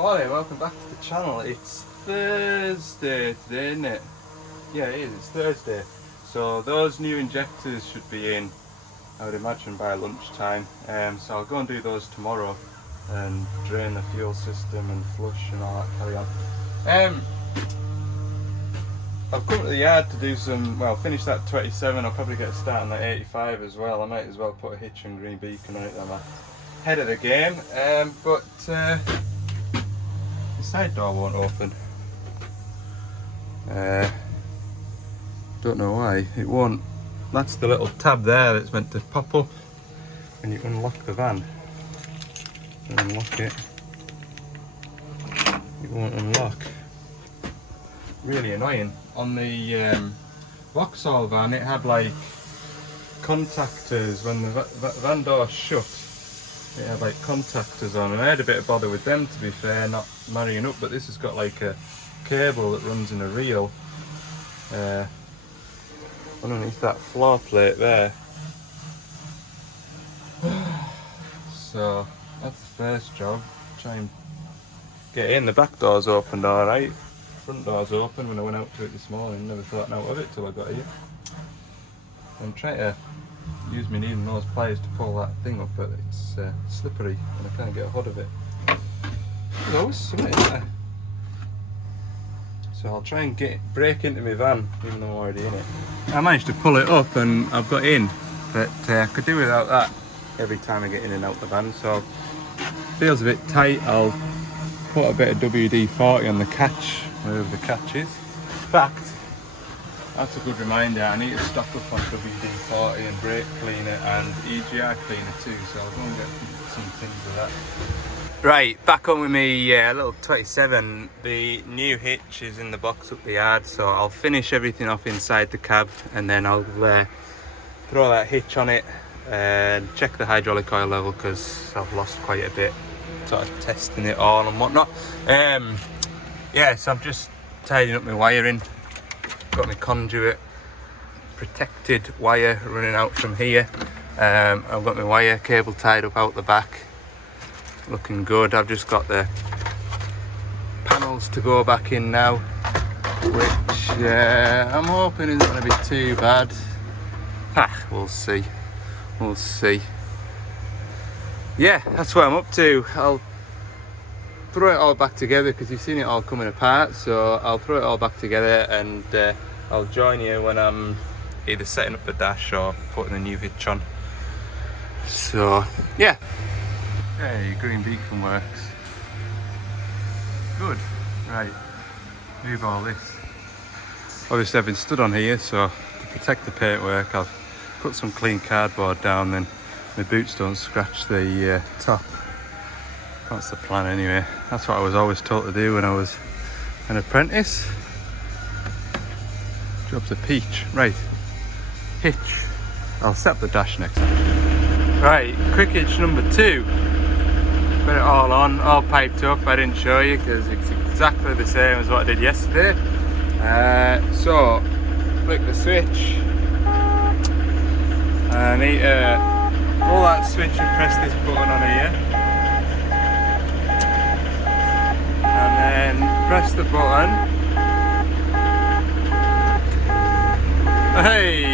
Morning, welcome back to the channel. It's Thursday today, isn't it? Yeah, it is, it's Thursday. So those new injectors should be in, I would imagine, by lunchtime. So I'll go and do those tomorrow and drain the fuel system and flush and all that carry on. I've come to the yard to do some, well, finish that 27. I'll probably get a start on that 85 as well. I might as well put a hitch and green beacon on it. I'm ahead of the game. The side door won't open. Don't know why it won't. That's the little tab there that's meant to pop up when you unlock the van. Unlock it. It won't unlock. Really annoying. On the Vauxhall van, it had like contactors when the van door shut. It had like contactors on, and I had a bit of bother with them, to be fair, not marrying up, but this has got like a cable that runs in a reel underneath that floor plate there. So that's the first job. Try and get in. The back door's opened alright, front door's open when I went out to it this morning. Never thought out of it till I got here. I'm trying to use my needle nose pliers to pull that thing up, but it's slippery and I can't get a hold of it. There's always something in there. So I'll try and break into my van, even though I'm already in it. I managed to pull it up and I've got in, but I could do without that every time I get in and out the van, so it feels a bit tight. I'll put a bit of WD-40 on the catch, wherever the catch is. In fact, that's a good reminder, I need to stock up on WD-40 and brake cleaner and EGR cleaner too, so I'll go and get some things of that. Right, back on with me little 27. The new hitch is in the box up the yard, so I'll finish everything off inside the cab and then I'll throw that hitch on it and check the hydraulic oil level, because I've lost quite a bit sort of testing it all and whatnot. Yeah, so I'm just tidying up my wiring. Got my conduit, protected wire running out from here. I've got my wire cable tied up out the back, looking good. I've just got the panels to go back in now, which I'm hoping isn't going to be too bad. We'll see. Yeah, that's what I'm up to. I'll throw it all back together because you've seen it all coming apart, so I'll throw it all back together and I'll join you when I'm either setting up the dash or putting the new hitch on. So yeah, hey, green beacon works good. Right, move all this. Obviously I've been stood on here, so to protect the paintwork I'll put some clean cardboard down, then my boots don't scratch the top. That's the plan anyway. That's what I was always told to do when I was an apprentice. Job's a peach. Right, hitch. I'll set up the dash next time. Right, quick hitch number 2. Put it all on, all piped up. I didn't show you because it's exactly the same as what I did yesterday. So, flick the switch. I need to pull that switch and press this button on here. And then press the button. Hey!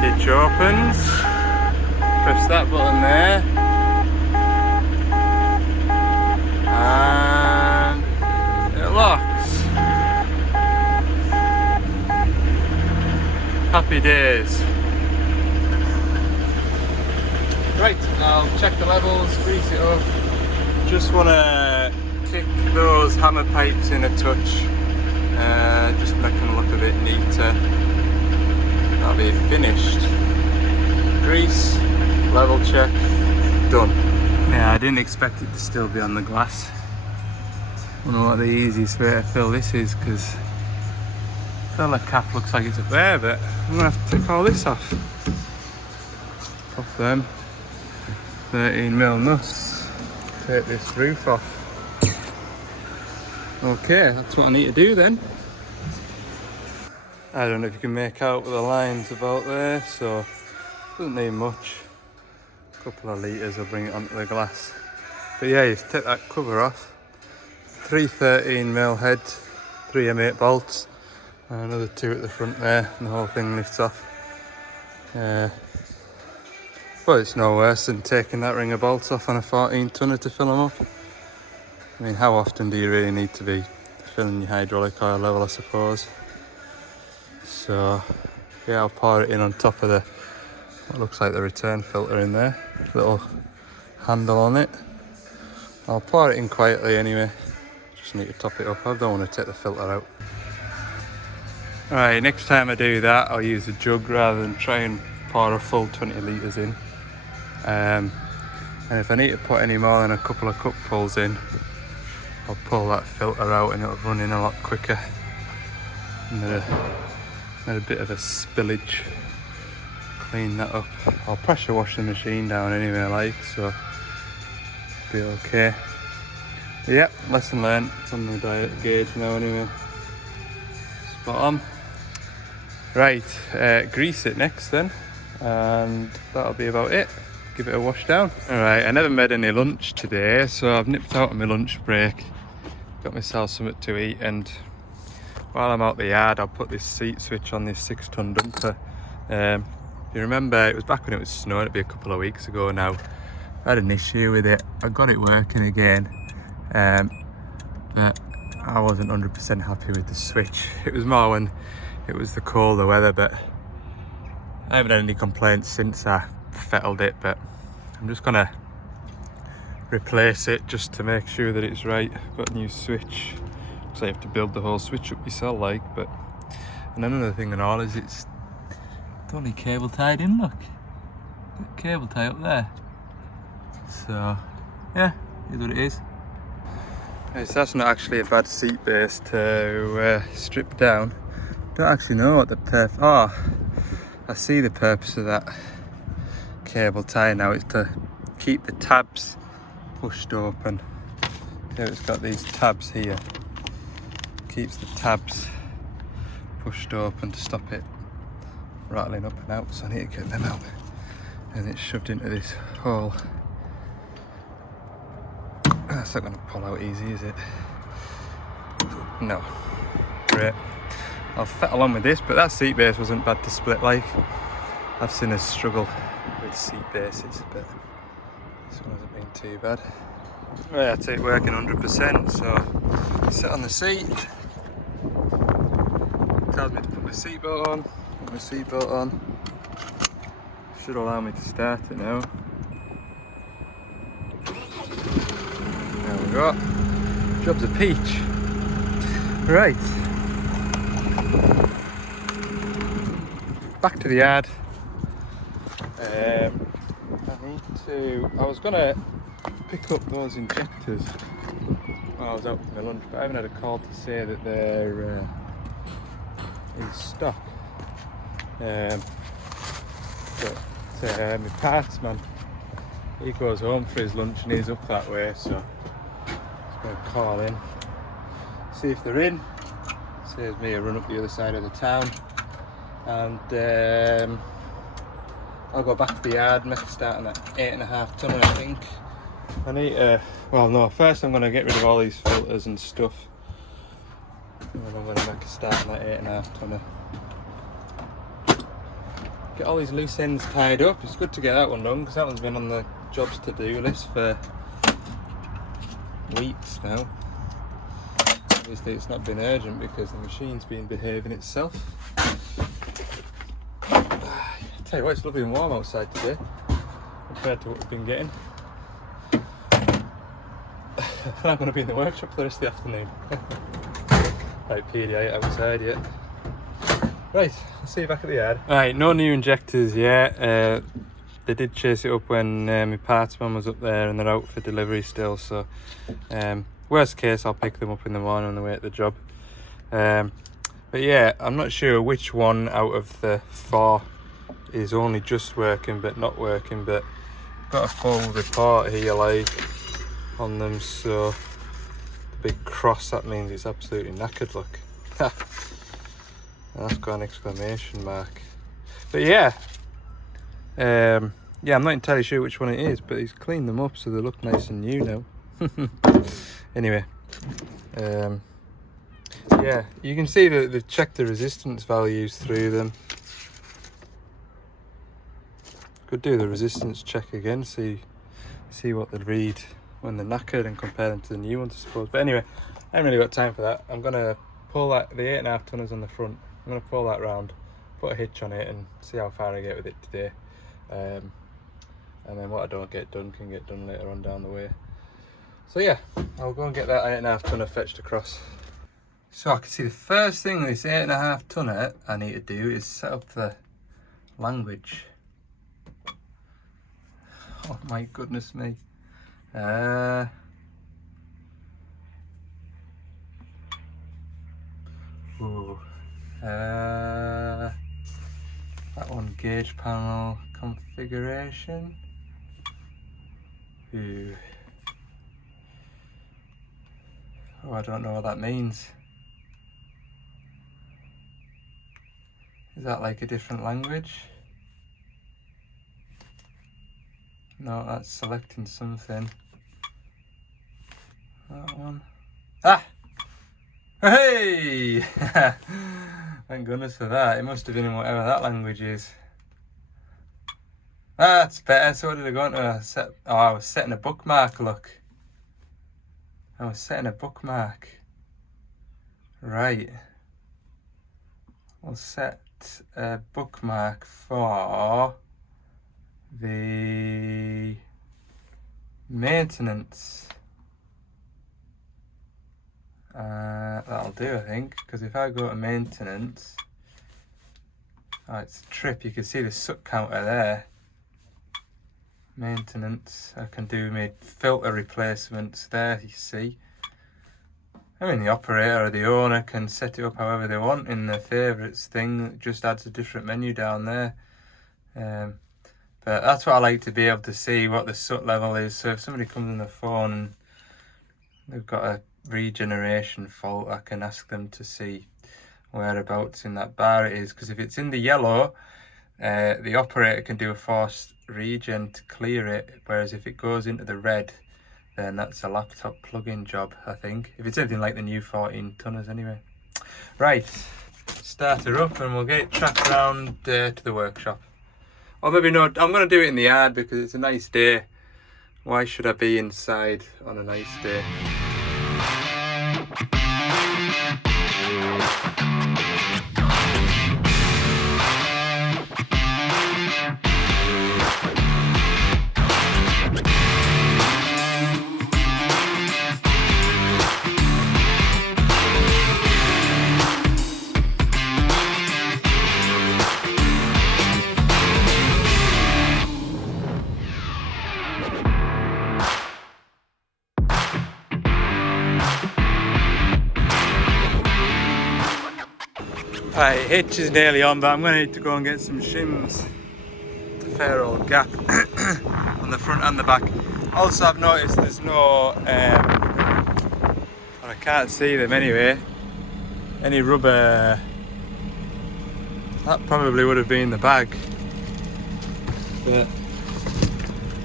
Hitch opens. Press that button there. And it locks. Happy days. Right, I'll check the levels, grease it up. Just want to kick those hammer pipes in a touch, just make them look a bit neater. That'll be finished. Grease, level check, done. Yeah, I didn't expect it to still be on the glass. I don't know what the easiest way to fill this is, because the filler cap looks like it's up there, but I'm going to have to take all this off. Off them 13mm nuts. Take this roof off. Okay, that's what I need to do then. I don't know if you can make out the lines about there, so doesn't need much. A couple of litres will bring it onto the glass. But yeah, you take that cover off. 3 13mm heads, 3 M8 bolts, and another 2 at the front there, and the whole thing lifts off. But it's no worse than taking that ring of bolts off on a 14 tonner to fill them up. I mean, how often do you really need to be filling your hydraulic oil level, I suppose? So yeah, I'll pour it in on top of the what looks like the return filter in there, little handle on it. I'll pour it in quietly anyway, just need to top it up. I don't want to take the filter out. Alright, next time I do that I'll use a jug rather than try and pour a full 20 litres in. And if I need to put any more than a couple of cupfuls in, I'll pull that filter out and it'll run in a lot quicker. And had a bit of a spillage. Clean that up. I'll pressure wash the machine down anyway, like, so be okay. But yeah, lesson learned. It's on the diet gauge now anyway. Spot on. Right, grease it next then, and that'll be about it. Give it a wash down. Alright, I never made any lunch today, so I've nipped out on my lunch break. Got myself something to eat, and while I'm out the yard I'll put this seat switch on this 6-ton dumper. If you remember, it was back when it was snowing, it'd be a couple of weeks ago now. I had an issue with it. I got it working again, but I wasn't 100% happy with the switch. It was more when it was the colder weather, but I haven't had any complaints since I fettled it, but I'm just gonna replace it just to make sure that it's right. I've got a new switch, so you have to build the whole switch up yourself, like. But and another thing and all is it's only cable tied in, look. Cable tie up there. So yeah, is what it is. Okay, so that's not actually a bad seat base to strip down. Don't actually know what the I see the purpose of that cable tie now. It's to keep the tabs pushed open. So it's got these tabs here. Keeps the tabs pushed open to stop it rattling up and out. So I need to get them out. And it's shoved into this hole. That's not going to pull out easy, is it? No. Great. I'll fettle on with this, but that seat base wasn't bad to split, like. I've seen us struggle with seat bases, but this one hasn't been too bad. Right, that's it working 100%, so sit on the seat. Tells me to put my seatbelt on. Put my seatbelt on. Should allow me to start it now. There we go. Job's a peach. Right. Back to the yard. I was gonna pick up those injectors while I was out for my lunch, but I haven't had a call to say that they're in stock. But my parts man, he goes home for his lunch and he's up that way, so I'm going to call in, see if they're in. Saves me a run up the other side of the town, and I'll go back to the yard, make a start on that 8.5 tonner, I think. I need to, well no, first I'm going to get rid of all these filters and stuff, and then I'm going to make a start on that 8.5 tonner. Get all these loose ends tied up. It's good to get that one done because that one's been on the jobs to do list for weeks now. Obviously it's not been urgent because the machine's been behaving itself. Tell you what, it's lovely and warm outside today compared to what we've been getting. I'm going to be in the workshop for the rest of the afternoon. Right, PD outside yet. Right, I'll see you back at the yard. Right, no new injectors yet. They did chase it up when my parts man was up there, and they're out for delivery still, so worst case I'll pick them up in the morning on the way to the job. But yeah, I'm not sure which one out of the 4 is only just working but not working, but I've got a full report here like on them, so the big cross, that means it's absolutely knackered, look. That's got an exclamation mark. But yeah, Yeah, I'm not entirely sure which one it is, but he's cleaned them up so they look nice and new now. Anyway, yeah, you can see that they've checked the resistance values through them. Could do the resistance check again, see what they'd read when they're knackered and compare them to the new ones, I suppose. But anyway, I haven't really got time for that. I'm gonna pull that, the 8.5 tonners on the front, I'm gonna pull that round, put a hitch on it and see how far I get with it today. And then what I don't get done can get done later on down the way. So yeah, I'll go and get that 8.5 tonner fetched across. So I can see the first thing with this 8.5 tonner I need to do is set up the language. Oh my goodness me. That one, gauge panel configuration. Ooh. Oh, I don't know what that means. Is that like a different language? No, that's selecting something. That one. Ah! Hey! Thank goodness for that. It must have been in whatever that language is. That's better. So what did I go into? I was setting a bookmark, look. I was setting a bookmark. Right. I'll set a bookmark for the maintenance. That'll do, I think, because if I go to maintenance, oh, it's a trip. You can see the soot counter there. Maintenance, I can do my filter replacements there, you see. I mean, the operator or the owner can set it up however they want in their favourites thing. It just adds a different menu down there. But that's what I like to be able to see, what the soot level is. So if somebody comes on the phone and they've got a regeneration fault, I can ask them to see whereabouts in that bar it is. Because if it's in the yellow, the operator can do a forced regen to clear it. Whereas if it goes into the red, then that's a laptop plug-in job, I think. If it's anything like the new 14 tonners anyway. Right, start her up and we'll get it tracked around to the workshop. Or maybe not, I'm going to do it in the yard because it's a nice day. Why should I be inside on a nice day? Right, hitch is nearly on, but I'm going to need to go and get some shims. It's a fair old gap on the front and the back. Also, I've noticed there's no, I can't see them anyway, any rubber. That probably would have been the bag, but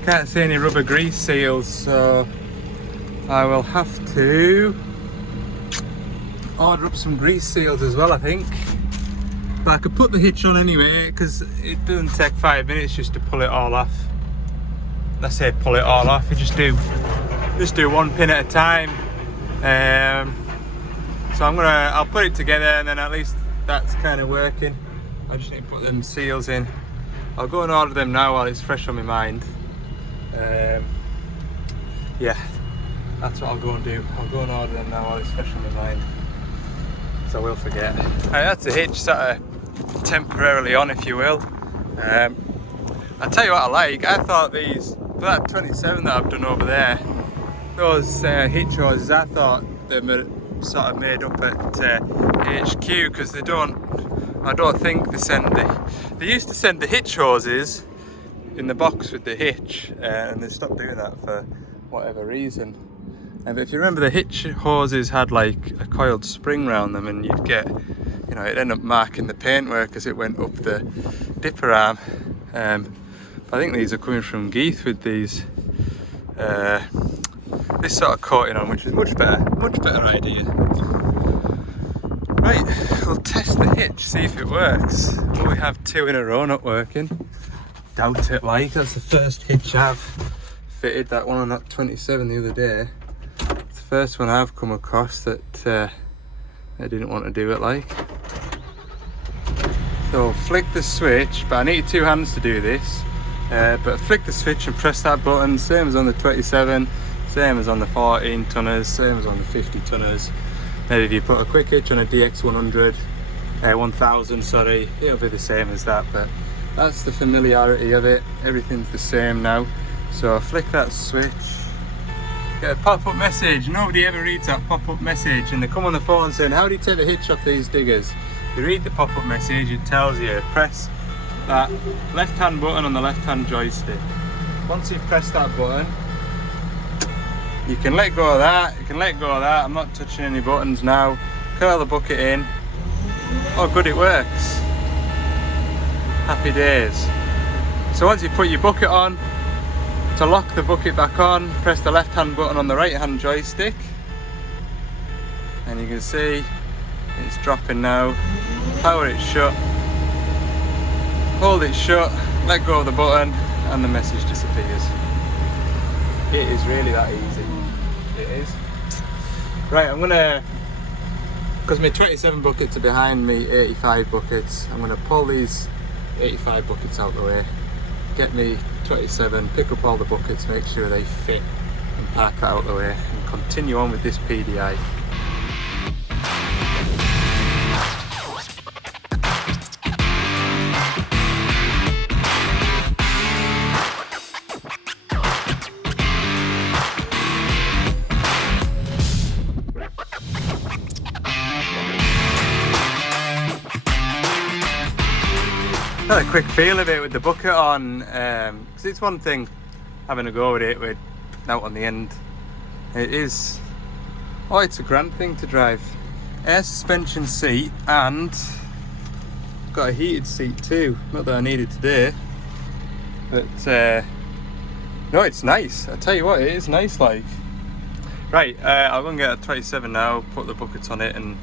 can't see any rubber grease seals, so I will have to order up some grease seals as well, I think. But I could put the hitch on anyway because it doesn't take 5 minutes just to pull it all off. Let's say pull it all off. You just do one pin at a time. So I'll put it together and then at least that's kind of working. I just need to put them seals in. I'll go and order them now while it's fresh on my mind. Yeah, that's what I'll go and do. I'll go and order them now while it's fresh on my mind. So I will forget. Right, that's the hitch sort of temporarily on, if you will. I'll tell you what I like. I thought these, for that 27 that I've done over there, those hitch hoses, I thought they were sort of made up at HQ because I don't think they used to send the hitch hoses in the box with the hitch, and they stopped doing that for whatever reason. But if you remember, the hitch hoses had like a coiled spring around them, and you'd get, it'd end up marking the paintwork as it went up the dipper arm. But I think these are coming from Geith with these this sort of coating on, which is much better idea. Right, we'll test the hitch, see if it works. Will we have 2 in a row not working? Doubt it, like. That's the first hitch I've fitted, that one on that 27 the other day. It's the first one I've come across that I didn't want to do it like. So flick the switch, but I need 2 hands to do this. But flick the switch and press that button, same as on the 27, same as on the 14 tonners, same as on the 50 tonners. Maybe if you put a quick hitch on a DX100, 1000, sorry, it'll be the same as that, but that's the familiarity of it. Everything's the same now. So flick that switch, get a pop-up message. Nobody ever reads that pop-up message, and they come on the phone saying, how do you take the hitch off these diggers? You read the pop-up message, it tells you, press that left-hand button on the left-hand joystick. Once you've pressed that button, you can let go of that, you can let go of that. I'm not touching any buttons now. Curl the bucket in. Oh good, it works. Happy days. So once you put your bucket on, to lock the bucket back on, press the left-hand button on the right-hand joystick. And you can see it's dropping now. Power it shut. Hold it shut, let go of the button, and the message disappears. It is really that easy. It is. Right, I'm gonna, because my 27 buckets are behind me 85 buckets, I'm gonna pull these 85 buckets out the way, get me 27, pick up all the buckets, make sure they fit, and park that out the way, and continue on with this PDI. Had a quick feel of it with the bucket on, because it's one thing having a go with it with out on the end. It is, oh, it's a grand thing to drive. Air suspension seat, and got a heated seat too. Not that I need it today, but no, it's nice. I tell you what, it is nice like. Right, I'll go and get a 27 now, put the buckets on it, and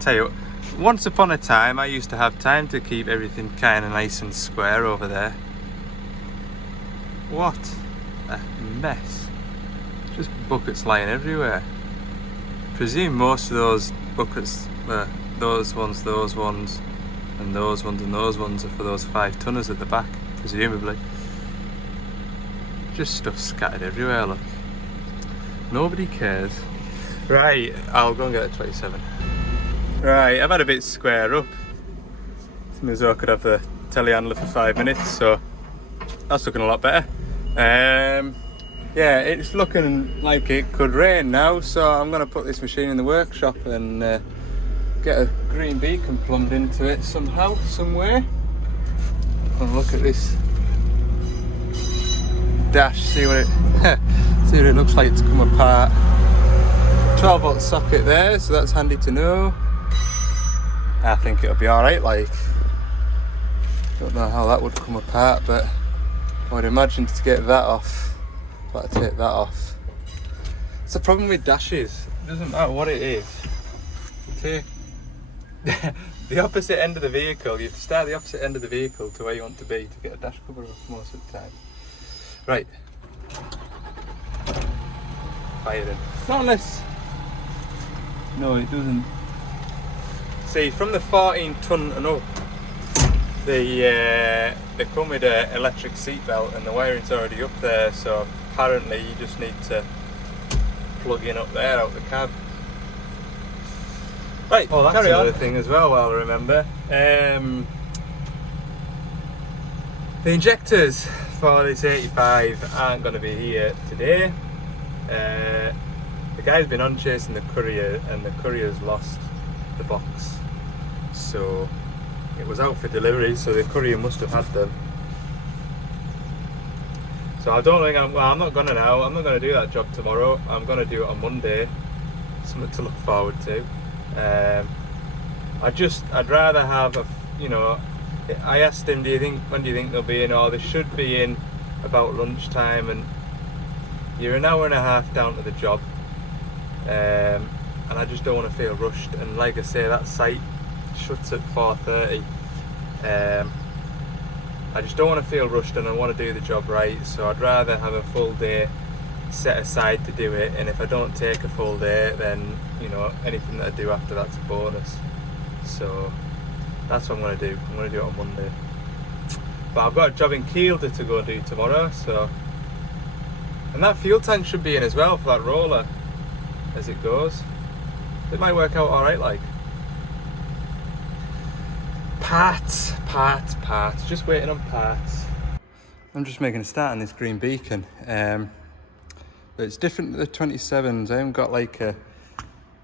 tell you what, once upon a time I used to have time to keep everything kind of nice and square over there. What a mess. Just buckets lying everywhere. Presume most of those buckets were those ones, and those ones, and those ones are for those 5 tonners at the back, presumably. Just stuff scattered everywhere, look. Nobody cares. Right, I'll go and get a 27. Right, I've had a bit square up. Seems as though I could have the telehandler for 5 minutes, so that's looking a lot better. Yeah, it's looking like it could rain now, so I'm going to put this machine in the workshop and get a green beacon plumbed into it somehow, somewhere. And look at this dash, see what it looks like to come apart. 12-volt socket there, so that's handy to know. I think it'll be alright, like. Don't know how that would come apart, but I would imagine to get that off, but to take that off. It's the problem with dashes, it doesn't matter what it is. You take the opposite end of the vehicle, you have to start the opposite end of the vehicle to where you want to be to get a dash cover off most of the time. Right. Fire in. Not unless... No, it doesn't. See, from the 14 ton and up, they come with an electric seat belt and the wiring's already up there, so apparently you just need to plug in up there out the cab. Right, oh, that's another thing as well, I'll remember. The injectors for this 85 aren't going to be here today. The guy's been on chasing the courier, and the courier's lost the box. So it was out for delivery, so the courier must have had them. So I don't think I'm not gonna now. I'm not gonna do that job tomorrow. I'm gonna do it on Monday. Something to look forward to. I'd rather have I asked him, when do you think they'll be in? Oh, they should be in about lunchtime, and you're an hour and a half down to the job, and I just don't want to feel rushed. And like I say, that site shuts at 4:30. I just don't want to feel rushed, and I want to do the job right, so I'd rather have a full day set aside to do it, and if I don't take a full day, then you know, anything that I do after that's a bonus. So that's what I'm going to do. I'm going to do it on Monday, but I've got a job in Kielder to go do tomorrow, so, and that fuel tank should be in as well for that roller as it goes. It might work out alright. Like parts, just waiting on parts. I'm just making a start on this green beacon, but it's different to the 27s. I haven't got like a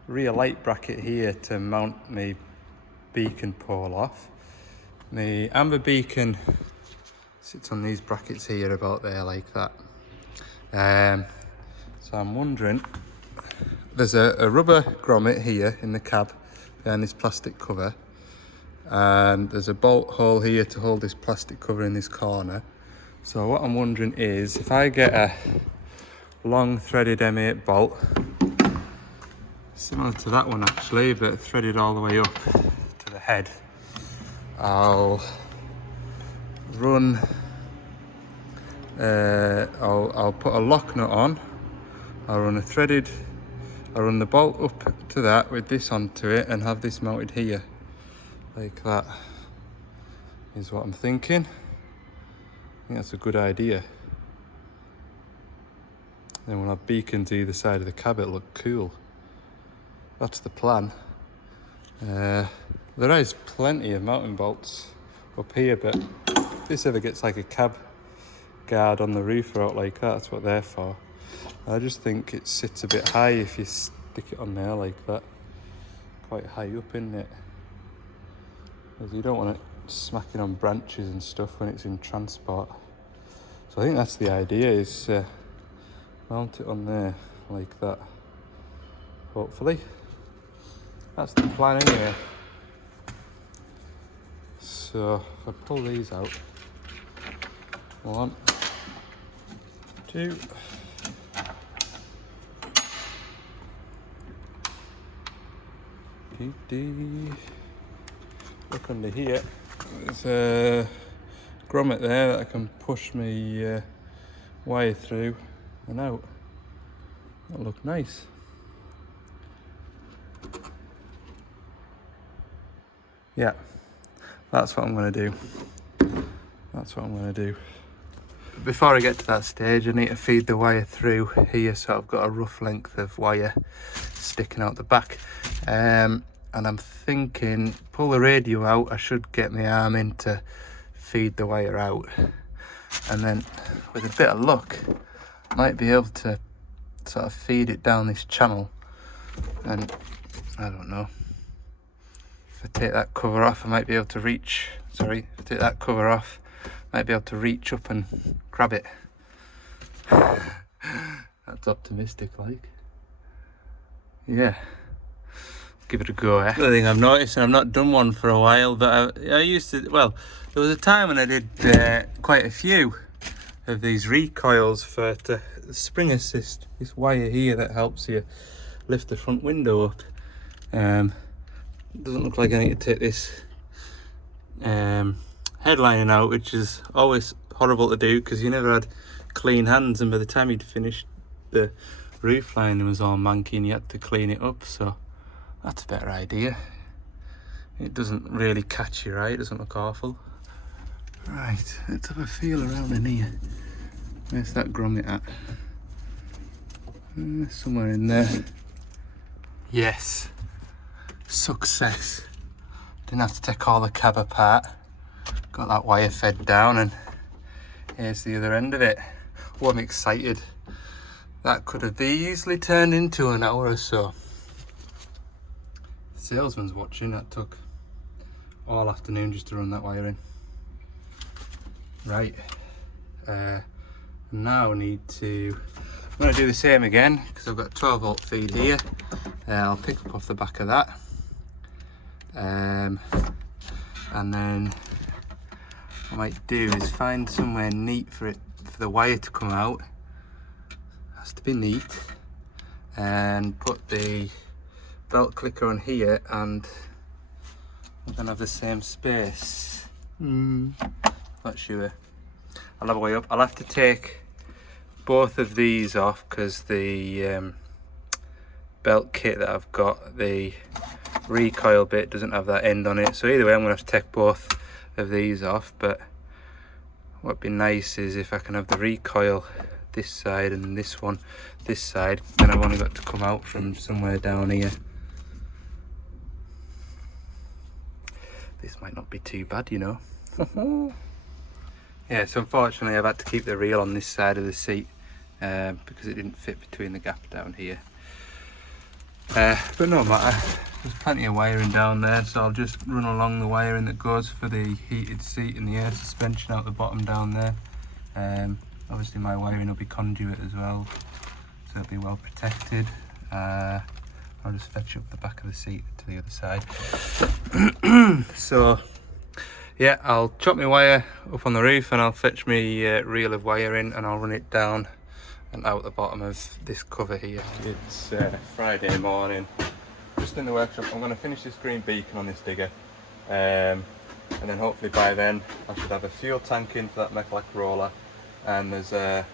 rear light bracket here to mount my beacon pole off. My amber beacon sits on these brackets here, about there, like that. So I'm wondering, there's a rubber grommet here in the cab behind this plastic cover, and there's a bolt hole here to hold this plastic cover in this corner. So what I'm wondering is, if I get a long threaded M8 bolt, similar to that one actually, but threaded all the way up to the head, I'll run, I'll put a lock nut on, I'll run the bolt up to that with this onto it, and have this mounted here, like that, is what I'm thinking. I think that's a good idea. Then we'll have beacons either side of the cab, it'll look cool. That's the plan. There is plenty of mounting bolts up here, but if this ever gets like a cab guard on the roof or out like that, that's what they're for. I just think it sits a bit high if you stick it on there like that. Quite high up, isn't it? Because you don't want it smacking on branches and stuff when it's in transport. So I think that's the idea, is mount it on there like that. Hopefully. That's the plan anyway. So if I pull these out, 1, 2, look under here, there's a grommet there that I can push my wire through and out. That'll look nice. Yeah, that's what I'm going to do. That's what I'm going to do. Before I get to that stage, I need to feed the wire through here, so I've got a rough length of wire sticking out the back. And I'm thinking, pull the radio out, I should get my arm in to feed the wire out. And then, with a bit of luck, I might be able to sort of feed it down this channel. And, I don't know. If I take that cover off, I might be able to reach, if I take that cover off, I might be able to reach up and grab it. That's optimistic, like. Yeah. Give it a go, eh? Another thing I've noticed, and I've not done one for a while, but I used to, well, there was a time when I did quite a few of these recoils for spring assist, this wire here that helps you lift the front window up. Doesn't look like I need to take this headlining out, which is always horrible to do because you never had clean hands, and by the time you'd finished, the roof lining was all manky and you had to clean it up. So that's a better idea. It doesn't really catch your eye, it doesn't look awful. Right, let's have a feel around in here. Where's that grommet at? Somewhere in there. Yes. Success. Didn't have to take all the cab apart. Got that wire fed down, and here's the other end of it. Oh, I'm excited. That could have easily turned into an hour or so. The salesman's watching. That took all afternoon just to run that wire in. Right. Now I need to, I'm going to do the same again because I've got a 12 volt feed here. I'll pick up off the back of that. And then what I might do is find somewhere neat for the wire to come out. Has to be neat. And put the belt clicker on here, and we're gonna have the same space. Not sure. I'll have a way up. I'll have to take both of these off because the belt kit that I've got, the recoil bit doesn't have that end on it. So either way, I'm gonna have to take both of these off. But what'd be nice is if I can have the recoil this side and this one this side, then I've only got to come out from somewhere down here. This might not be too bad, you know. Yeah, so unfortunately I've had to keep the reel on this side of the seat because it didn't fit between the gap down here. But no matter, there's plenty of wiring down there, so I'll just run along the wiring that goes for the heated seat and the air suspension out the bottom down there. Obviously my wiring will be conduit as well, so it'll be well protected. I'll just fetch up the back of the seat to the other side. So yeah, I'll chop my wire up on the roof and I'll fetch me reel of wire in and I'll run it down and out the bottom of this cover here. It's Friday morning, just in the workshop. I'm going to finish this green beacon on this digger, and then hopefully by then I should have a fuel tank in for that mechanic roller, and there's a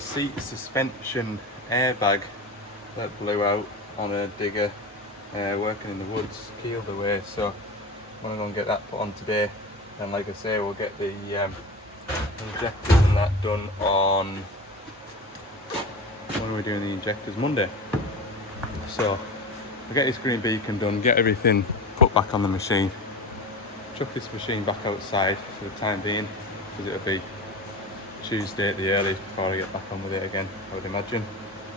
seat suspension airbag that blew out on a digger working in the woods, keeled away, so I'm going to go and get that put on today. And like I say, we'll get the injectors and that done on, when are we doing the injectors? Monday. So I'll get this green beacon done, get everything put back on the machine, chuck this machine back outside for the time being, because it'll be Tuesday at the earliest before I get back on with it again, I would imagine,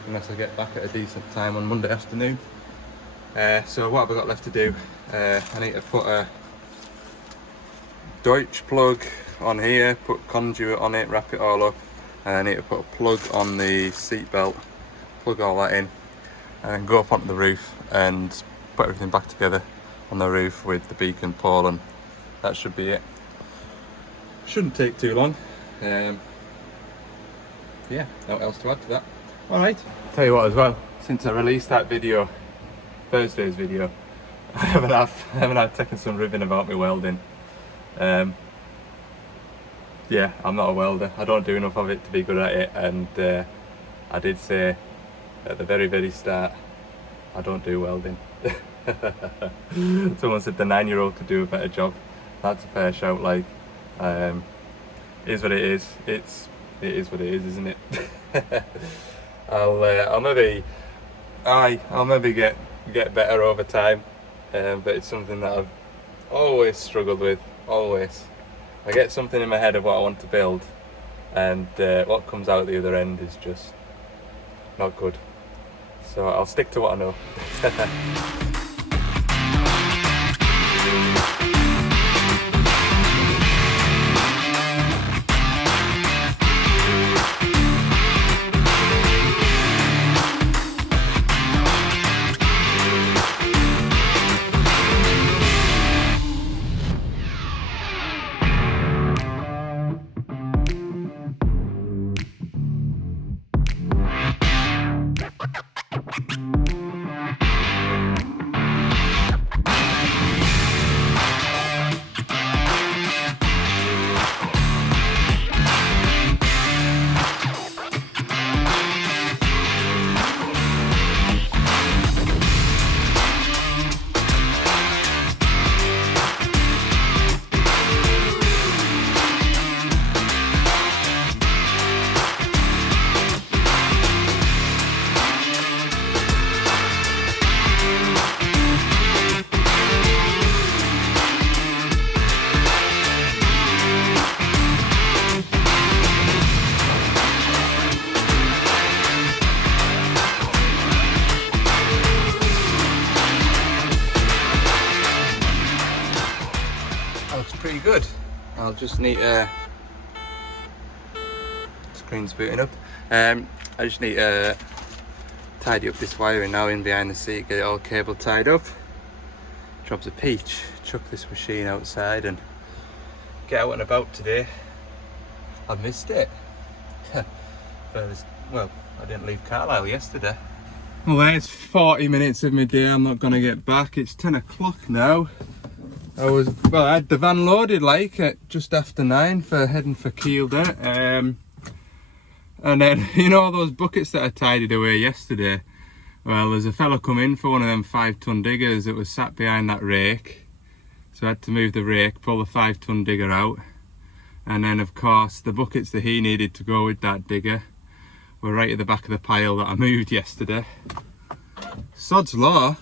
unless I get back at a decent time on Monday afternoon. So what have I got left to do? I need to put a Deutsch plug on here, put conduit on it, wrap it all up, and I need to put a plug on the seat belt, plug all that in, and then go up onto the roof and put everything back together on the roof with the beacon pole, and that should be it. Shouldn't take too long. Yeah, no else to add to that. Alright, tell you what as well, since I released that video, Thursday's video, I haven't had taken some ribbing about my welding. Yeah, I'm not a welder. I don't do enough of it to be good at it, and I did say at the very start, I don't do welding. Someone said the 9-year-old could do a better job. That's a fair shout. Like, it is what it is. It is what it is, isn't it? I'll maybe get better over time, but it's something that I've always struggled with. Always, I get something in my head of what I want to build, and what comes out the other end is just not good. So I'll stick to what I know. Pretty good. I'll just need screen's booting up. I just need to tidy up this wiring now in behind the seat, get it all cable tied up. Job's a peach. Chuck this machine outside and get out and about today. I missed it. Well, I didn't leave Carlisle yesterday. Well, there's 40 minutes of my day I'm not going to get back. It's 10 o'clock now. I had the van loaded like at just after 9 for heading for Kielder. And then, you know those buckets that I tidied away yesterday? Well, there's a fella come in for one of them 5-ton diggers that was sat behind that rake. So I had to move the rake, pull the 5-ton digger out. And then of course the buckets that he needed to go with that digger were right at the back of the pile that I moved yesterday. Sod's law.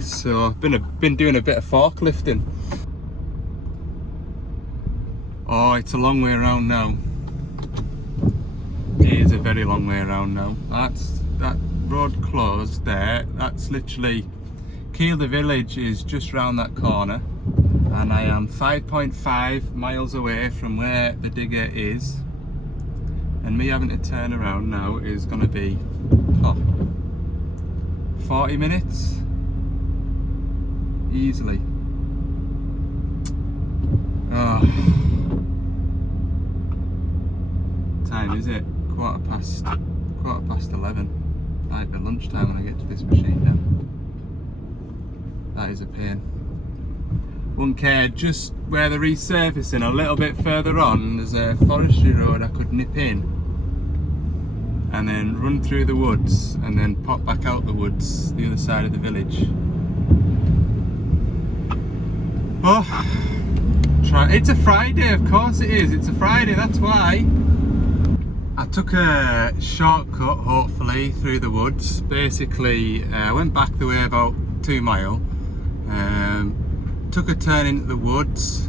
So I've been doing a bit of forklifting. Oh, it's a long way around now. It is a very long way around now. That road closed there. That's literally Kielder village is just round that corner, and I am 5.5 miles away from where the digger is. And me having to turn around now is going to be 40 minutes easily. Oh. Time is it? Quarter past 11. Might be lunchtime when I get to this machine now. That is a pain. Wouldn't care, just where they're resurfacing a little bit further on, there's a forestry road I could nip in and then run through the woods and then pop back out the woods the other side of the village. Oh, it's a Friday, of course it is, it's a Friday, that's why. I took a shortcut, hopefully, through the woods. Basically, I went back the way about 2 miles. Took a turn into the woods,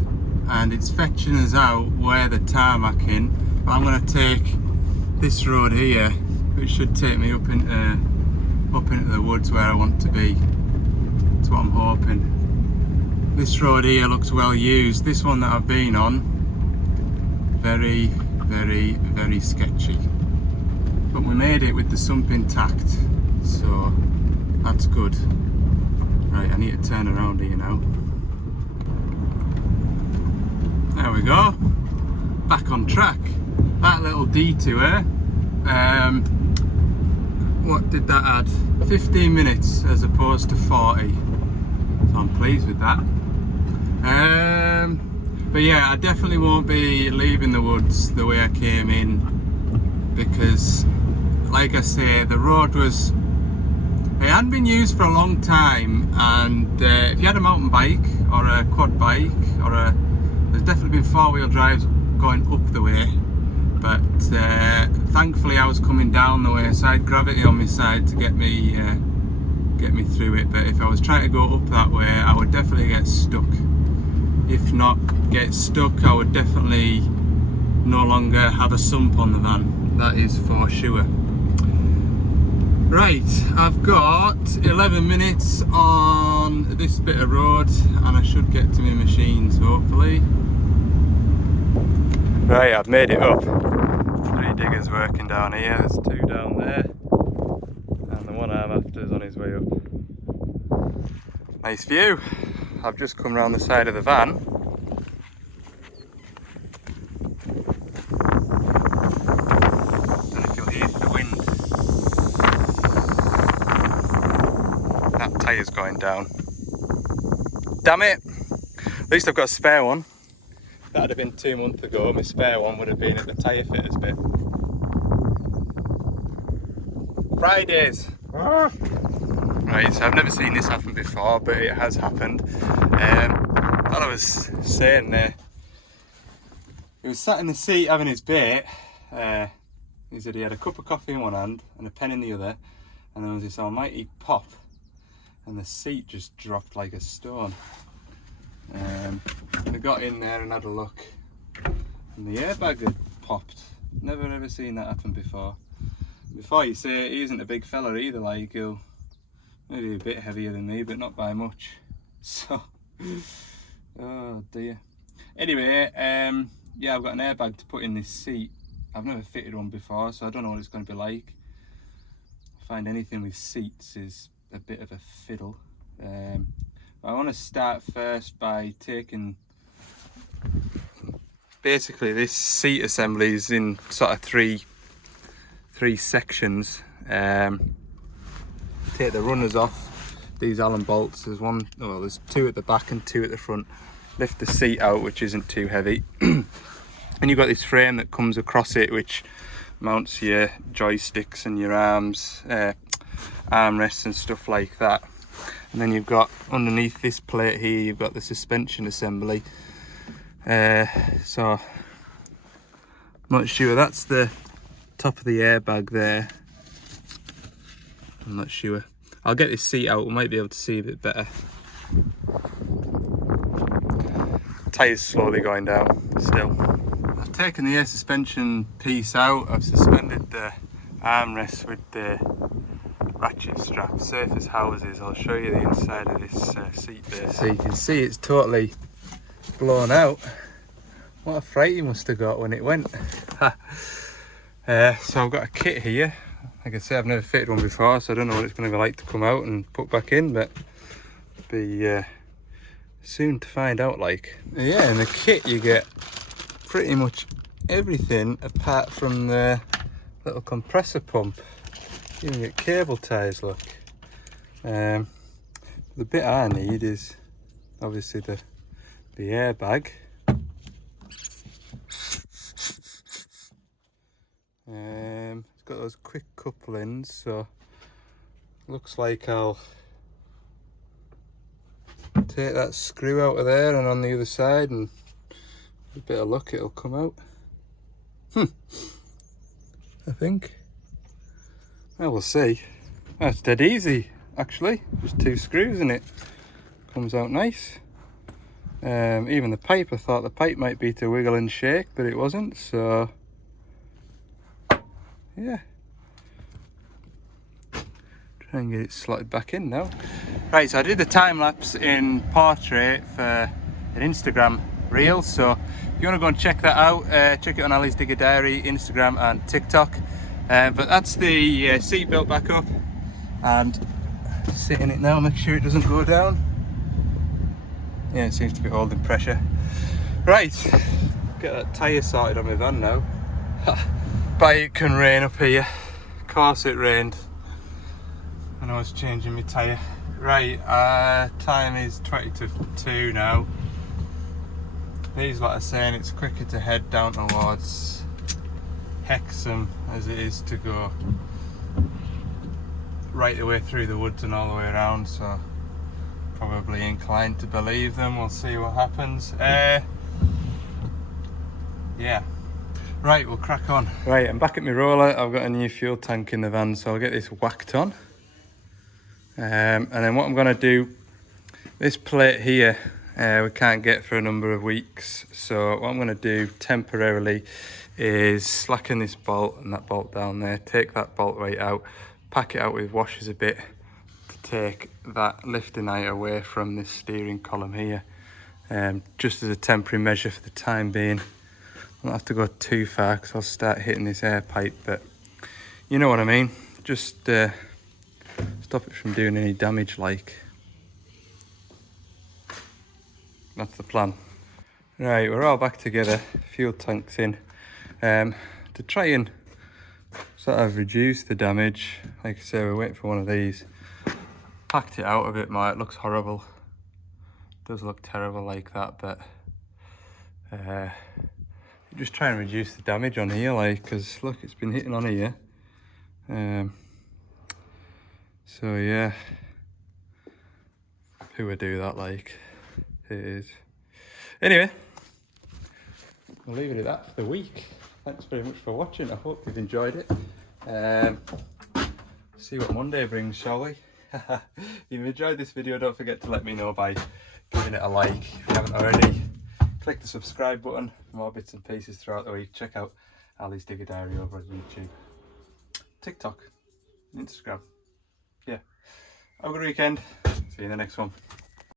and it's fetching us out where the tarmacking. But I'm going to take this road here, which should take me up into the woods where I want to be. That's what I'm hoping. This road here looks well used. This one that I've been on, very, very sketchy. But we made it with the sump intact, so that's good. Right, I need to turn around here now. There we go, back on track. That little detour, what did that add? 15 minutes as opposed to 40, so I'm pleased with that. But yeah, I definitely won't be leaving the woods the way I came in, because like I say, the road it hadn't been used for a long time, and if you had a mountain bike or a quad bike there's definitely been 4-wheel drives going up the way, but thankfully I was coming down the way, so I had gravity on my side to get me through it. But if I was trying to go up that way, I would definitely get stuck. If not get stuck, I would definitely no longer have a sump on the van, that is for sure. Right, I've got 11 minutes on this bit of road and I should get to my machines hopefully. Right, I've made it up. 3 diggers working down here, there's 2 down there, and the one I'm after is on his way up. Nice view. I've just come round the side of the van. And if you'll hear the wind, that tyre's going down. Damn it! At least I've got a spare one. That'd have been 2 months ago. My spare one would have been at the tyre fitters bit. Fridays! Right, so I've never seen this happen before, but it has happened. What I was saying there, he was sat in the seat having his bait. He said he had a cup of coffee in one hand and a pen in the other, and there was this almighty pop, and the seat just dropped like a stone. I got in there and had a look, and the airbag had popped. Never ever seen that happen before. Before you say, he isn't a big fella either, like he'll maybe a bit heavier than me, but not by much. So, oh dear. Anyway, yeah, I've got an airbag to put in this seat. I've never fitted one before, so I don't know what it's going to be like. I find anything with seats is a bit of a fiddle. But I want to start first by taking basically this seat assembly is in sort of three sections. Take the runners off, these Allen bolts, there's two at the back and two at the front. Lift the seat out, which isn't too heavy. And you've got this frame that comes across it, which mounts your joysticks and your arms, armrests and stuff like that. And then you've got underneath this plate here, you've got the suspension assembly. So I'm not sure, that's the top of the airbag there. I'm not sure. I'll get this seat out, we might be able to see a bit better. Tyre's slowly going down still. I've taken the air suspension piece out. I've suspended the armrest with the ratchet strap, safe as houses. I'll show you the inside of this seat base. So you can see it's totally blown out. What a fright you must have got when it went. So I've got a kit here. Like I say, I've never fitted one before, so I don't know what it's going to be like to come out and put back in, but be soon to find out. Like, yeah, in the kit you get pretty much everything apart from the little compressor pump. You even get cable ties, look. The bit I need is obviously the airbag. It's got those quick couplings, so looks like I'll take that screw out of there and on the other side, and with a bit of luck it'll come out. I think. Well, we'll see. That's dead easy actually, just 2 screws in it. Comes out nice. Even the pipe, I thought the pipe might be to wiggle and shake, but it wasn't, so yeah. Try and get it slotted back in now. Right, so I did the time lapse in portrait for an Instagram reel, so if you want to go and check that out, check it on Ali's Digger Diary, Instagram and TikTok. But that's the seat built back up, and sit in it now, make sure it doesn't go down. Yeah, it seems to be holding pressure. Right, get that tyre sorted on my van now. But it can rain up here. Of course it rained. I know it's changing my tyre. Right, time is 20 to 2 now. These lot are saying it's quicker to head down towards Hexham as it is to go right the way through the woods and all the way around, so probably inclined to believe them. We'll see what happens. Yeah. Right, we'll crack on. Right, I'm back at my roller. I've got a new fuel tank in the van, so I'll get this whacked on. And then what I'm going to do, this plate here, we can't get for a number of weeks. So what I'm going to do temporarily is slacken this bolt and that bolt down there, take that bolt right out, pack it out with washers a bit to take that lifting eye away from this steering column here. Just as a temporary measure for the time being. I don't have to go too far because I'll start hitting this air pipe, but you know what I mean. Just stop it from doing any damage, like. That's the plan. Right, we're all back together, fuel tank's in. To try and sort of reduce the damage, like I say, we're waiting for one of these. Packed it out a bit more, it looks horrible. It does look terrible like that, but just try and reduce the damage on here, like, because look, it's been hitting on here. So yeah, who would do that, like? It is. Anyway, I'll leave it at that for the week. Thanks very much for watching. I hope you've enjoyed it. See what Monday brings, shall we? If you've enjoyed this video, don't forget to let me know by giving it a like. If you haven't already, click the subscribe button for more bits and pieces throughout the week. Check out Ali's Digger Diary over on YouTube, TikTok, Instagram. Yeah. Have a good weekend. See you in the next one.